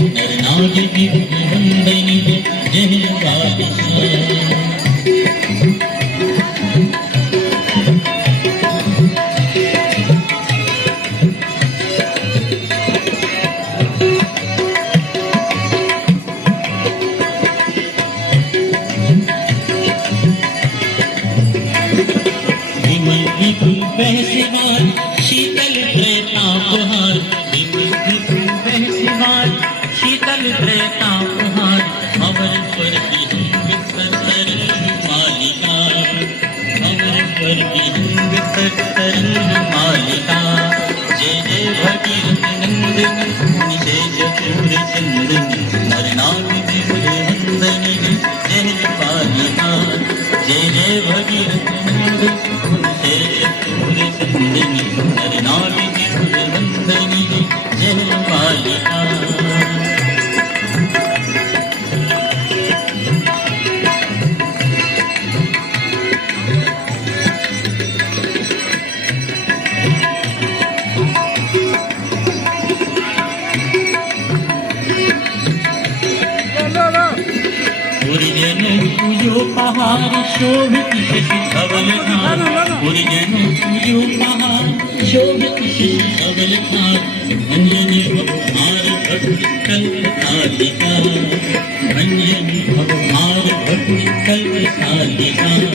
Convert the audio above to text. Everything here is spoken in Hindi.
नरनाग गिरिवंदनी जय बादशाह। बहसिवार शीतल त्रैतापहार, बहसिवार शीतल त्रैतापहार, अवर पर विहंग तरंग मालिका, अवर पर विहंग तरंग मालिका। जय जय भगीरथ नंदन निशेष चूर चंदन, नरनाग गिरिवंदनी जय पालिका। जय जय भगीरथ नंदन निशेष चूर चंदन, नरनाग गिरिवंदनी जय पालिका। गुरुजनों पूजो पहाड़ शोभित शशि धवल खान, गुरुजनों पूजो पहाड़ शोभित शशि धवल खान।